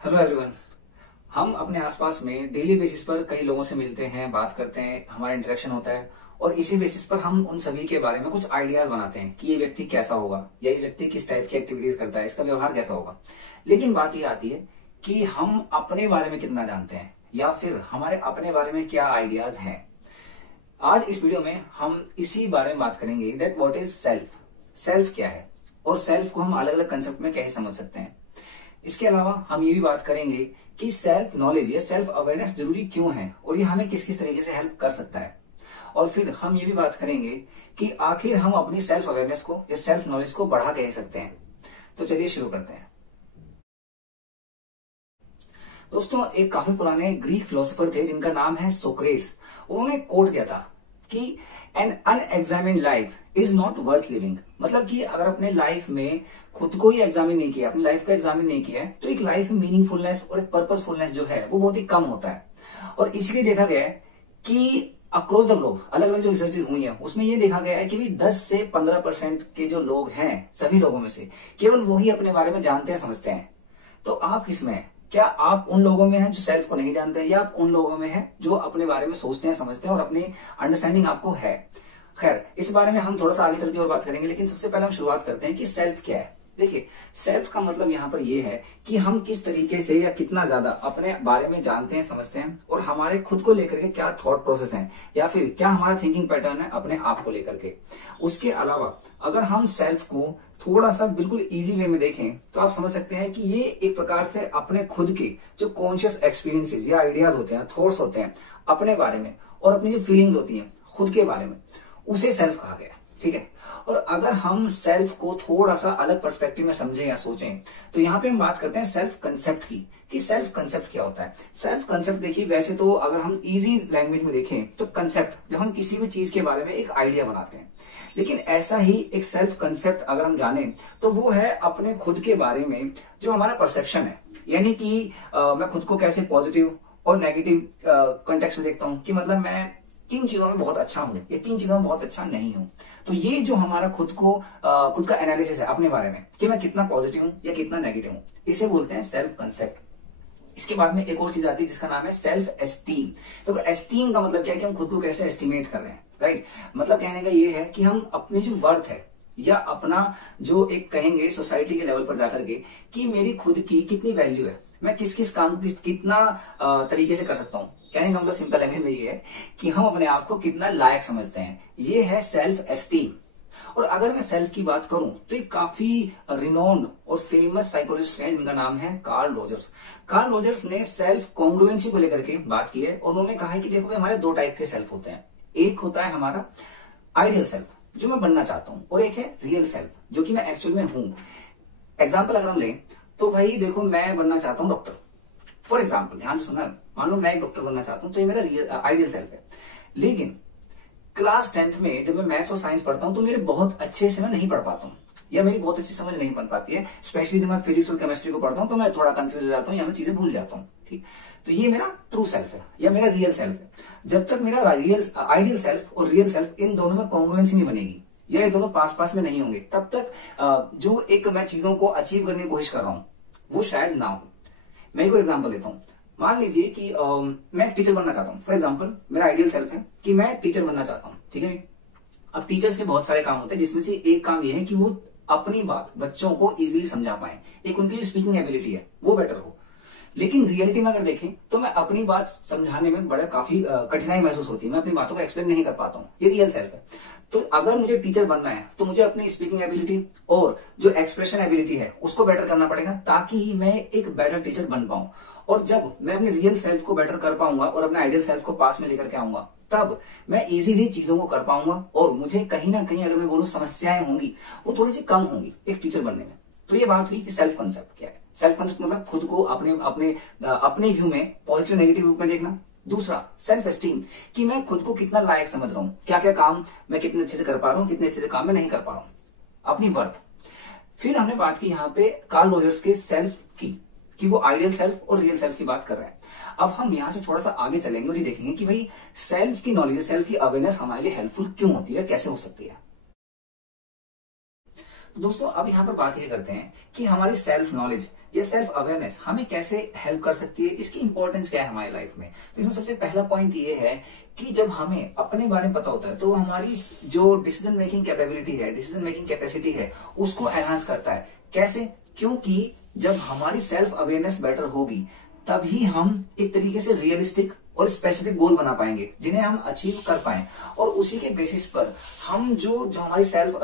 Hello everyone. हम अपने आसपास में डेली बेसिस पर कई लोगों से मिलते हैं, बात करते हैं, हमारा इंटरेक्शन होता है और इसी बेसिस पर हम उन सभी के बारे में कुछ आइडियाज बनाते हैं कि ये व्यक्ति कैसा होगा या ये व्यक्ति किस टाइप की एक्टिविटीज करता है, इसका व्यवहार कैसा होगा। लेकिन बात ये आती है कि हम अपने बारे में कितना जानते हैं या फिर हमारे अपने बारे में क्या आइडियाज हैं। आज इस वीडियो में हम इसी बारे में बात करेंगे that what is self. Self क्या है और सेल्फ को हम अलग अलग कंसेप्ट में कैसे समझ सकते हैं। इसके अलावा हम ये भी बात करेंगे कि सेल्फ नॉलेज या सेल्फ अवेयरनेस जरूरी क्यों है और ये हमें किस किस तरीके से हेल्प कर सकता है। और फिर हम ये भी बात करेंगे कि आखिर हम अपनी सेल्फ अवेयरनेस को या सेल्फ नॉलेज को बढ़ा कैसे सकते हैं। तो चलिए शुरू करते हैं। दोस्तों, एक काफी पुराने ग्रीक फिलोसोफर थे जिनका नाम है सोक्रेट्स। उन्होंने कोट किया था कि an unexamined life is not worth living. मतलब कि अगर अपने लाइफ में खुद को ही एग्जामिन नहीं किया, अपनी लाइफ को एग्जामिन नहीं किया है, तो एक लाइफ में मीनिंगफुलनेस और एक पर्पसफुलनेस जो है वो बहुत ही कम होता है। और इसलिए देखा गया है कि अक्रॉस द ग्लोब अलग अलग जो रिसर्चेज हुई है उसमें ये देखा गया है कि भी 10 से 15% के जो लोग हैं, सभी लोगों में से केवल वही अपने बारे में जानते हैं, समझते हैं। तो आप किसमें हैं? क्या आप उन लोगों में हैं जो सेल्फ को नहीं जानते हैं या आप उन लोगों में हैं जो अपने बारे में सोचते हैं, समझते हैं और अपनी अंडरस्टैंडिंग आपको है? खैर, इस बारे में हम थोड़ा सा आगे चल के और बात करेंगे, लेकिन सबसे पहले हम शुरुआत करते हैं कि सेल्फ क्या है। देखिए, सेल्फ का मतलब यहाँ पर यह है कि हम किस तरीके से या कितना ज्यादा अपने बारे में जानते हैं, समझते हैं और हमारे खुद को लेकर के क्या थॉट प्रोसेस है या फिर क्या हमारा थिंकिंग पैटर्न है अपने आप को लेकर के। उसके अलावा अगर हम सेल्फ को थोड़ा सा बिल्कुल इजी वे में देखें तो आप समझ सकते हैं कि ये एक प्रकार से अपने खुद के जो कॉन्शियस एक्सपीरियंसेस या आइडियाज होते हैं, थॉट्स होते हैं अपने बारे में और अपनी जो फीलिंग्स होती हैं खुद के बारे में, उसे सेल्फ कहा गया। ठीक है। और अगर हम सेल्फ को थोड़ा सा अलग पर्सपेक्टिव में समझें या सोचें तो यहाँ पे हम बात करते हैं सेल्फ कंसेप्ट की, कि सेल्फ कंसेप्ट क्या होता है। सेल्फ कंसेप्ट देखिए, वैसे तो अगर हम इजी लैंग्वेज में देखें तो कंसेप्ट जब हम किसी भी चीज के बारे में एक आइडिया बनाते हैं, लेकिन ऐसा ही एक सेल्फ कंसेप्ट अगर हम जाने तो वो है अपने खुद के बारे में जो हमारा परसेप्शन है। यानी कि मैं खुद को कैसे पॉजिटिव और नेगेटिव कॉन्टेक्स्ट में देखता हूँ, कि मतलब मैं किन चीजों में बहुत अच्छा हूं या किन चीजों में बहुत अच्छा नहीं हूं। तो ये जो हमारा खुद का एनालिसिस है अपने बारे में कि मैं कितना पॉजिटिव हूं या कितना नेगेटिव हूं, इसे बोलते हैं सेल्फ कंसेप्ट। इसके बाद में एक और चीज आती है जिसका नाम है सेल्फ एस्टीम। तो एस्टीम का मतलब क्या है कि हम खुद को कैसे एस्टिमेट कर रहे हैं, राइट। मतलब कहने का ये है कि हम अपनी जो वर्थ है या अपना जो एक कहेंगे सोसाइटी के लेवल पर जाकर के कि मेरी खुद की कितनी वैल्यू है, मैं किस किस काम को कितना तरीके से कर सकता हूँ। कहने का मतलब सिंपल लैंग्वेज में ये है कि हम अपने आप को कितना लायक समझते हैं। ये है सेल्फ एस्टीम। और अगर मैं सेल्फ की बात करूं तो एक काफी रिनोन्ड और फेमस साइकोलॉजिस्ट है जिनका नाम है कार्ल रोजर्स। कार्ल रोजर्स ने सेल्फ कॉन्ग्रुएंसी को लेकर के बात की है और उन्होंने कहा है कि देखो हमारे दो टाइप के सेल्फ होते हैं। एक होता है हमारा आइडियल सेल्फ जो मैं बनना चाहता हूं और एक है रियल सेल्फ जो कि मैं एक्चुअल में हूं। एग्जाम्पल अगर हम लें तो भाई देखो, मैं बनना चाहता हूं डॉक्टर। फॉर एग्जाम्पल, ध्यान से सुनना, मान लो मैं एक डॉक्टर बनना चाहता हूं तो ये मेरा आइडियल सेल्फ है। लेकिन क्लास 10th में जब मैं मैथ्स और साइंस पढ़ता हूं तो मेरे बहुत अच्छे से मैं नहीं पढ़ पाता हूं या मेरी बहुत अच्छी समझ नहीं बन पाती है। स्पेशली जब मैं फिजिक्स और केमिस्ट्री को पढ़ता हूं तो मैं थोड़ा कंफ्यूज हो जाता हूं या मैं चीजें भूल जाता हूं। ठीक, तो ये मेरा ट्रू सेल्फ है या मेरा रियल सेल्फ है। जब तक मेरा आइडियल सेल्फ और रियल सेल्फ इन दोनों में कॉन्ग्रुएंसी नहीं बनेगी या ये दोनों पास पास में नहीं होंगे, तब तक जो एक मैं चीजों को अचीव करने की कोशिश कर रहा हूं वो शायद ना हो। मैं एक एग्जाम्पल देता हूं। मान लीजिए कि मैं टीचर बनना चाहता हूं। फॉर एग्जाम्पल, मेरा आइडियल सेल्फ है कि मैं टीचर बनना चाहता हूं। ठीक है। अब टीचर्स के बहुत सारे काम होते हैं जिसमें से एक काम यह है कि वो अपनी बात बच्चों को इजीली समझा पाए, एक उनकी जो स्पीकिंग एबिलिटी है वो बेटर हो। लेकिन रियलिटी में अगर देखें तो मैं अपनी बात समझाने में बड़ा काफी कठिनाई महसूस होती है, मैं अपनी बातों को एक्सप्लेन नहीं कर पाता हूँ। ये रियल सेल्फ है। तो अगर मुझे टीचर बनना है तो मुझे अपनी स्पीकिंग एबिलिटी और जो एक्सप्रेशन एबिलिटी है उसको बेटर करना पड़ेगा ताकि मैं एक बेटर टीचर बन पाऊं। और जब मैं अपने रियल सेल्फ को बेटर कर पाऊंगा और अपने आइडियल सेल्फ को पास में लेकर के आऊंगा तब मैं इजीली चीजों को कर पाऊंगा और मुझे कहीं ना कहीं अगर मैं बोलूं समस्याएं होंगी वो थोड़ी सी कम होंगी एक टीचर बनने में। तो ये बात हुई कि सेल्फ कंसेप्ट क्या है। सेल्फ कंसेप्ट मतलब खुद को अपने व्यू में पॉजिटिव नेगेटिव रूप में देखना। दूसरा सेल्फ एस्टीम, कि मैं खुद को कितना लायक समझ रहा हूं, क्या क्या काम मैं कितने अच्छे से कर पा रहा हूं, कितने अच्छे से काम मैं नहीं कर पा रहा हूं, अपनी वर्थ। फिर हमने बात की यहाँ पे कार्ल रोजर्स के सेल्फ की कि वो आइडियल सेल्फ और रियल सेल्फ की बात कर रहे हैं। अब हम यहां से थोड़ा सा आगे चलेंगे और ये देखेंगे कि भाई सेल्फ की नॉलेज, सेल्फ की अवेयरनेस हमारे लिए हेल्पफुल क्यों होती है, कैसे हो सकती है। तो दोस्तों अब यहाँ पर बात ये करते हैं कि हमारी सेल्फ नॉलेज या सेल्फ अवेयरनेस हमें कैसे हेल्प कर सकती है, इसकी इंपॉर्टेंस क्या है हमारी लाइफ में। तो इसमें सबसे पहला पॉइंट ये है कि जब हमें अपने बारे में पता होता है तो हमारी जो डिसीजन मेकिंग कैपेबिलिटी है, डिसीजन मेकिंग कैपेसिटी है, उसको एनहांस करता है। कैसे? क्योंकि जब हमारी सेल्फ अवेयरनेस बेटर होगी तभी हम एक तरीके से रियलिस्टिक और स्पेसिफिक गोल बना पाएंगे जिन्हें हम अचीव कर पाए, और उसी के बेसिस पर हम जो हमारी सेल्फ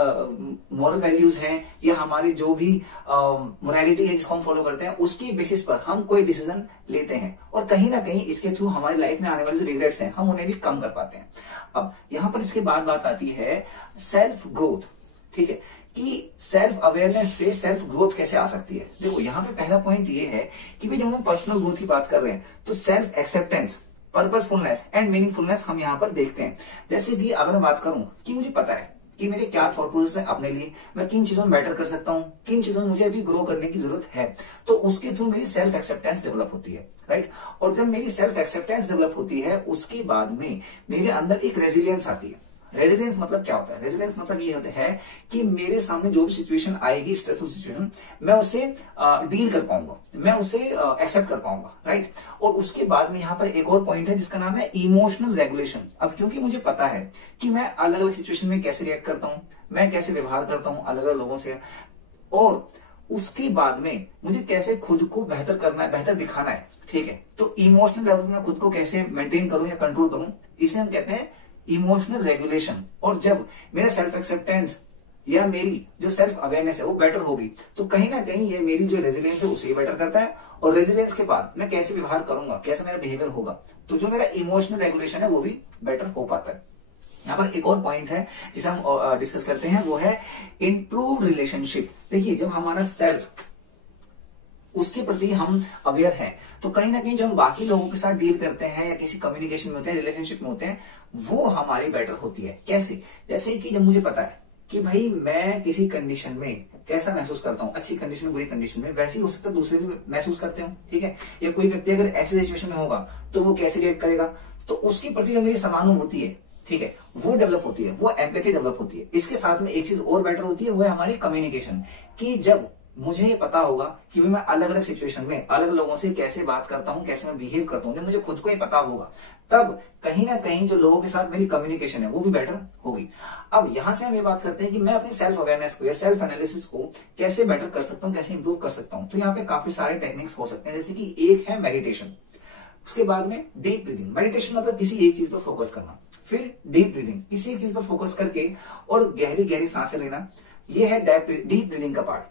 मॉरल वैल्यूज हैं या हमारी जो भी मोरालिटी है जिसको हम फॉलो करते हैं उसके बेसिस पर हम कोई डिसीजन लेते हैं, और कहीं ना कहीं इसके थ्रू हमारी लाइफ में आने वाले जो रिग्रेट्स हैं हम उन्हें भी कम कर पाते हैं। अब यहां पर इसके बाद बात आती है सेल्फ ग्रोथ। ठीक है, कि सेल्फ अवेयरनेस से सेल्फ ग्रोथ कैसे आ सकती है। देखो यहाँ पे पहला पॉइंट ये है कि भाई जब हम पर्सनल ग्रोथ की बात कर रहे हैं तो self acceptance, purposefulness and meaningfulness हम यहाँ पर देखते हैं। जैसे कि अगर मैं बात करूं कि मुझे पता है कि मेरे क्या थॉट प्रोसेस है अपने लिए, मैं किन चीजों में बेटर कर सकता हूं, किन चीजों में मुझे अभी ग्रो करने की जरूरत है, तो उसके थ्रू मेरी सेल्फ एक्सेप्टेंस डेवलप होती है, राइट। और जब मेरी सेल्फ एक्सेप्टेंस डेवलप होती है उसके बाद में मेरे अंदर एक रेजिलियंस आती है। रेजिलियंस मतलब क्या होता है? रेजिलियंस मतलब ये होता है कि मेरे सामने जो भी सिचुएशन आएगी, स्ट्रेसफुल सिचुएशन, मैं उसे डील कर पाऊंगा, मैं उसे एक्सेप्ट कर पाऊंगा, राइट। और उसके बाद में यहाँ पर एक और पॉइंट है जिसका नाम है इमोशनल रेगुलेशन। अब क्योंकि मुझे पता है कि मैं अलग अलग सिचुएशन में कैसे रिएक्ट करता हूँ, मैं कैसे व्यवहार करता हूँ अलग अलग लोगों से, और उसके बाद में मुझे कैसे खुद को बेहतर करना है, बेहतर दिखाना है, ठीक है। तो इमोशनल लेवल में खुद को कैसे मेंटेन करूं या कंट्रोल करूं, इसे हम कहते हैं इमोशनल रेगुलेशन। और जब मेरा सेल्फ एक्सेप्टेंस या मेरी जो सेल्फ अवेयरनेस है वो बेटर होगी तो कहीं ना कहीं ये मेरी जो रेजिलियंस है उसे बेटर करता है, और रेजिलियंस के बाद मैं कैसे व्यवहार करूंगा, कैसा मेरा बिहेवियर होगा, तो जो मेरा इमोशनल रेगुलेशन है वो भी बेटर हो पाता है। यहाँ पर एक और पॉइंट है जिसे हम डिस्कस करते हैं, वो है इंप्रूव रिलेशनशिप। देखिए जब हमारा सेल्फ उसके प्रति हम अवेयर हैं तो कहीं ना कहीं जो हम बाकी लोगों के साथ डील करते हैं या किसी कम्युनिकेशन में होते हैं, रिलेशनशिप में होते हैं, वो हमारी बेटर होती है। कैसे? जैसे कि जब मुझे पता है कि भाई मैं किसी कंडीशन में कैसा महसूस करता हूँ, अच्छी कंडीशन में, बुरी कंडीशन में, वैसे ही हो सकता है दूसरे भी महसूस करते हो, ठीक है। या कोई व्यक्ति अगर ऐसी सिचुएशन में होगा तो वो कैसे रिएक्ट करेगा, तो उसके प्रति जो मेरी समानुभूति है, ठीक है, वो डेवलप होती है, वो एम्पैथी डेवलप होती है। इसके साथ में एक चीज और बेटर होती है, वो है हमारी कम्युनिकेशन। कि जब मुझे ये पता होगा कि मैं अलग अलग सिचुएशन में अलग लोगों से कैसे बात करता हूं, कैसे मैं बिहेव करता हूं, जब मुझे खुद को ये पता होगा तब कहीं ना कहीं जो लोगों के साथ मेरी कम्युनिकेशन है वो भी बेटर होगी। अब यहां से हम ये बात करते हैं कि मैं अपनी सेल्फ अवेयरनेस को या सेल्फ एनालिसिस को कैसे बेटर कर सकता हूं, कैसे इंप्रूव कर सकता हूं। तो यहाँ पे काफी सारे टेक्निक्स हो सकते हैं, जैसे कि एक है मेडिटेशन, उसके बाद में डीप ब्रीदिंग। मेडिटेशन मतलब किसी एक चीज पर फोकस करना, फिर डीप ब्रीदिंग, किसी एक चीज पर फोकस करके और गहरी गहरी सांसें लेना, यह है डीप ब्रीदिंग का पार्ट।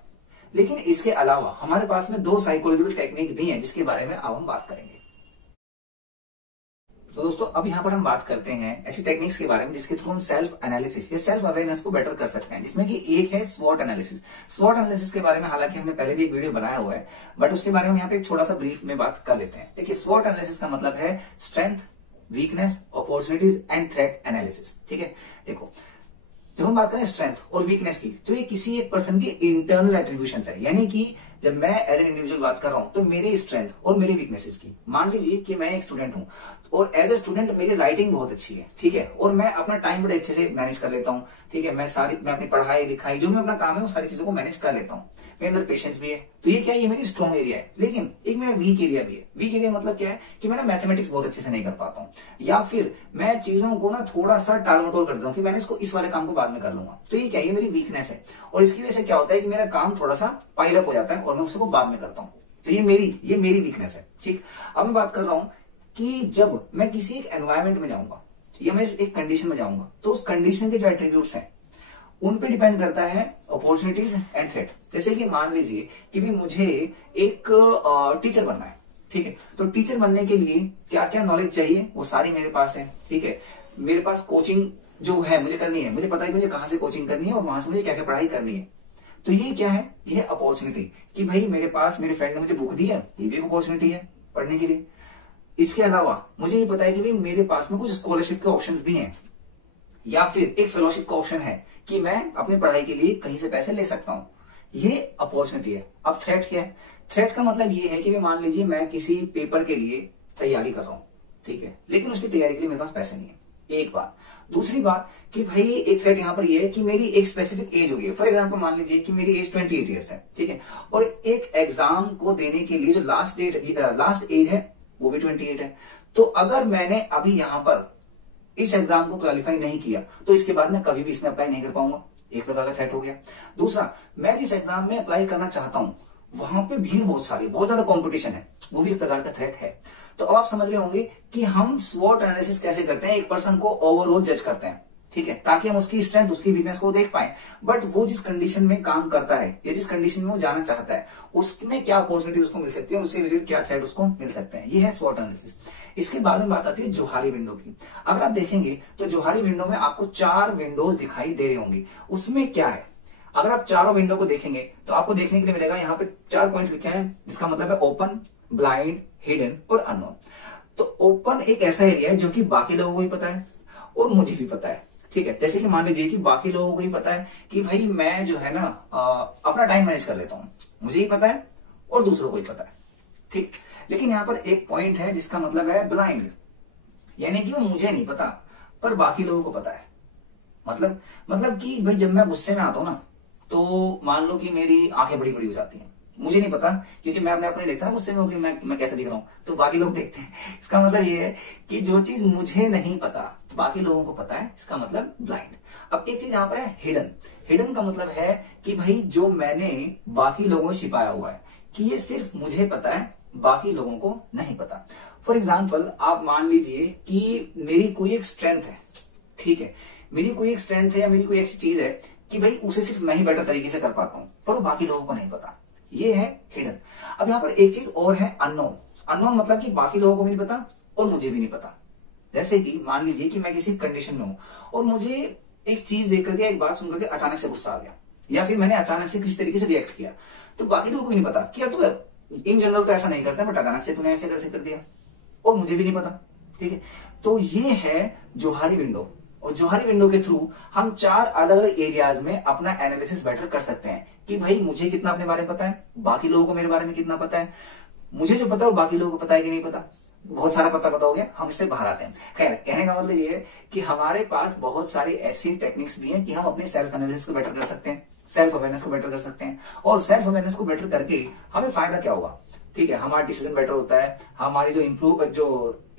लेकिन इसके अलावा हमारे पास में दो साइकोलॉजिकल टेक्निक भी हैं जिसके बारे में अब हम बात करेंगे। तो दोस्तों अब यहाँ पर हम बात करते हैं ऐसी टेक्निक्स के बारे में जिसके थ्रू हम सेल्फ एनालिसिस या सेल्फ अवेयरनेस को बेटर कर सकते हैं, जिसमें कि एक है स्वॉट एनालिसिस। स्वॉट एनालिसिस के बारे में हालांकि हमने पहले भी एक वीडियो बनाया हुआ है, बट उसके बारे में यहाँ पे एक छोटा सा ब्रीफ में बात कर लेते हैं। देखिए स्वॉट एनालिसिस का मतलब है strength, weakness, opportunities and threat analysis, ठीक है। देखो जब हम बात करें स्ट्रेंथ और वीकनेस की, तो ये किसी एक पर्सन के इंटरनल एट्रीब्यूशंस है, यानी कि जब मैं एज एन इंडिविजुअल बात कर रहा हूं तो मेरी स्ट्रेंथ और मेरी वीकनेसेस की। मान लीजिए कि मैं एक स्टूडेंट हूं और एज ए स्टूडेंट मेरी राइटिंग बहुत अच्छी है, ठीक है, और मैं अपना टाइम बड़े अच्छे से मैनेज कर लेता हूं, ठीक है। मैं अपनी पढ़ाई लिखाई जो भी अपना काम है वो सारी चीजों को मैनेज कर लेता हूं, मेरे अंदर पेशेंस भी है। तो ये क्या है, ये मेरी स्ट्रॉन्ग एरिया है। लेकिन एक मेरा वीक एरिया भी है। वीक एरिया मतलब क्या है कि मैं ना मैथमेटिक्स बहुत अच्छे से नहीं कर पाता हूँ, या फिर मैं चीजों को ना थोड़ा सा टाल मटोल करता हूँ कि मैंने इसको इस वाले काम को बाद में कर लूंगा। तो ये क्या है, ये मेरी वीकनेस है, और इसकी वजह से क्या होता है कि मेरा काम थोड़ा सा पाइल अप हो जाता है और मैं उसको बाद में करता हूँ। तो ये मेरी वीकनेस है, ठीक। अब मैं बात कर रहा हूं कि जब मैं किसी एक एनवायरमेंट में जाऊंगा या मैं एक कंडीशन में जाऊंगा तो उस कंडीशन के जो एट्रीब्यूट्स हैं उन पे डिपेंड करता है अपॉर्चुनिटीज एंड थ्रेट। जैसे कि मान लीजिए कि भी मुझे एक टीचर बनना है, ठीक है। तो टीचर बनने के लिए क्या क्या नॉलेज चाहिए वो सारी मेरे पास है, ठीक है। मेरे पास कोचिंग जो है मुझे करनी है, मुझे पता है कि मुझे कहां से कोचिंग करनी है और वहां से मुझे क्या क्या पढ़ाई करनी है। तो ये क्या है, ये अपॉर्चुनिटी कि भाई मेरे पास मेरे फ्रेंड ने मुझे बुक दी है, ये भी एक अपॉर्चुनिटी है पढ़ने के लिए। इसके अलावा मुझे ये पता है कि भाई मेरे पास में कुछ स्कॉलरशिप के ऑप्शंस भी हैं, या फिर एक फेलोशिप का ऑप्शन है कि मैं अपनी पढ़ाई के लिए कहीं से पैसे ले सकता हूं। ये अपॉर्चुनिटी है। अब थ्रेट क्या है? थ्रेट का मतलब ये है कि मान लीजिए मैं किसी पेपर के लिए तैयारी कर रहा हूं, ठीक है, लेकिन उसकी तैयारी के लिए मेरे पास पैसे नहीं है। एक बात। दूसरी बात कि भाई एक थ्रेट यहाँ पर ये है कि मेरी एक स्पेसिफिक एज होगी। फॉर एग्जांपल मान लीजिए कि मेरी एज 28 ईयर्स है, ठीक है, और एक एग्जाम को देने के लिए जो लास्ट एज है वो भी 28 है। तो अगर मैंने अभी यहां पर इस एग्जाम को क्वालिफाई नहीं किया तो इसके बाद मैं कभी भी इसमें अप्लाई नहीं कर पाऊंगा। एक प्रकार का थ्रेट हो गया। दूसरा, मैं जिस एग्जाम में अप्लाई करना चाहता हूं वहां पे भीड़ बहुत सारी, बहुत ज्यादा कंपटीशन है, वो भी एक प्रकार का थ्रेट है। तो अब आप समझ रहे होंगे कि हम स्वॉट एनालिसिस कैसे करते हैं, एक पर्सन को ओवरऑल जज करते हैं, ठीक है, ताकि हम उसकी स्ट्रेंथ उसकी वीकनेस को देख पाए। बट वो जिस कंडीशन में काम करता है या जिस कंडीशन में वो जाना चाहता है उसमें क्या अपॉर्चुनिटी उसको मिल सकती है और उससे रिलेटेड क्या थ्रेट उसको मिल सकते हैं, ये है स्वॉट एनालिसिस। इसके बाद में बात आती है जोहारी विंडो की। अगर आप देखेंगे तो जोहारी विंडो में आपको 4 विंडोज दिखाई दे रहे होंगे। उसमें क्या है, अगर आप चारों विंडो को देखेंगे तो आपको देखने के लिए मिलेगा यहाँ पे 4 पॉइंट्स लिखे हैं, जिसका मतलब है ओपन, ब्लाइंड, हिडन और अननोन। तो ओपन एक ऐसा एरिया है जो कि बाकी लोगों को भी पता है और मुझे भी पता है, ठीक है। जैसे कि मान लीजिए कि बाकी लोगों को भी पता है कि भाई मैं जो है ना अपना टाइम मैनेज कर लेता हूं, मुझे ही पता है और दूसरों को ही पता है, ठीक। लेकिन यहां पर एक पॉइंट है जिसका मतलब है ब्लाइंड, यानी कि वो मुझे नहीं पता पर बाकी लोगों को पता है। मतलब कि भाई जब मैं गुस्से में आता हूं ना तो मान लो कि मेरी आंखें बड़ी बड़ी हो जाती हैं, मुझे नहीं पता क्योंकि मैं अपने आप नहीं देखता ना गुस्से में होकर मैं कैसे दिख रहा हूं, तो बाकी लोग देखते हैं। इसका मतलब ये है कि जो चीज मुझे नहीं पता बाकी लोगों को पता है, इसका मतलब ब्लाइंड। अब एक चीज यहां पर है हिडन। हिडन का मतलब है कि भाई जो मैंने बाकी लोगों से छिपाया हुआ है कि ये सिर्फ मुझे पता है, बाकी लोगों को नहीं पता। फॉर एग्जाम्पल आप मान लीजिए कि मेरी कोई एक स्ट्रेंथ है, ठीक है, मेरी कोई एक स्ट्रेंथ है या मेरी कोई ऐसी चीज है कि भाई उसे सिर्फ मैं ही बेटर तरीके से कर पाता हूं पर वो बाकी लोगों को नहीं पता, ये है हिडन। अब यहां पर एक चीज और है अननोन। अननोन मतलब कि बाकी लोगों को भी नहीं पता और मुझे भी नहीं पता। जैसे कि मान लीजिए कि मैं किसी कंडीशन में हूं और मुझे एक चीज देख करके, एक बात सुन करके अचानक से गुस्सा आ गया या फिर मैंने अचानक से किसी तरीके से रिएक्ट किया, तो बाकी लोगों को भी नहीं पता कि यार तू इन जनरल तो ऐसा नहीं करता बट अचानक से तूने ऐसे कैसे कर दिया और मुझे भी नहीं पता, ठीक है। तो ये है जोहारी विंडो, और जोहारी विंडो के थ्रू हम 4 अलग अलग एरियाज में अपना एनालिसिस बेटर कर सकते हैं कि भाई मुझे कितना अपने बारे में पता है, बाकी लोगों को मेरे बारे में कितना पता है, मुझे जो पता है वो बाकी लोगों को पता है कि नहीं पता, बहुत सारा पता हो गया, हम इससे बाहर आते हैं। खैर, कहने का मतलब ये है कि हमारे पास बहुत सारी ऐसी टेक्निक्स भी हैं कि हम अपने सेल्फ एनालिसिस को बेटर कर सकते हैं, सेल्फ अवेयरनेस को बेटर कर सकते हैं, और सेल्फ अवेयरनेस को बेटर करके हमें फायदा क्या होगा, ठीक है, हमारा डिसीजन बेटर होता है, हमारी जो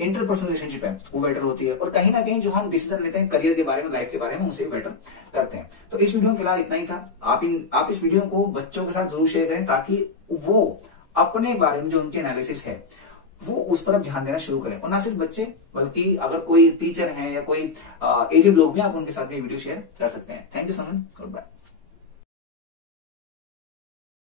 इंटरपर्सनल रिलेशनशिप है वो बेटर होती है, और कहीं ना कहीं जो हम डिसीजन लेते हैं करियर के बारे में, लाइफ के बारे में, उसे भी बेटर करते हैं। तो इस वीडियो में फिलहाल इतना ही था। आप इस वीडियो को बच्चों के साथ जरूर शेयर करें ताकि वो अपने बारे में जो उनकी एनालिसिस है वो उस पर अब ध्यान देना शुरू करें, और ना सिर्फ बच्चे बल्कि अगर कोई टीचर हैं या कोई एजेड लोग भी, आप उनके साथ भी वीडियो शेयर कर सकते हैं। Thank you so much, good bye.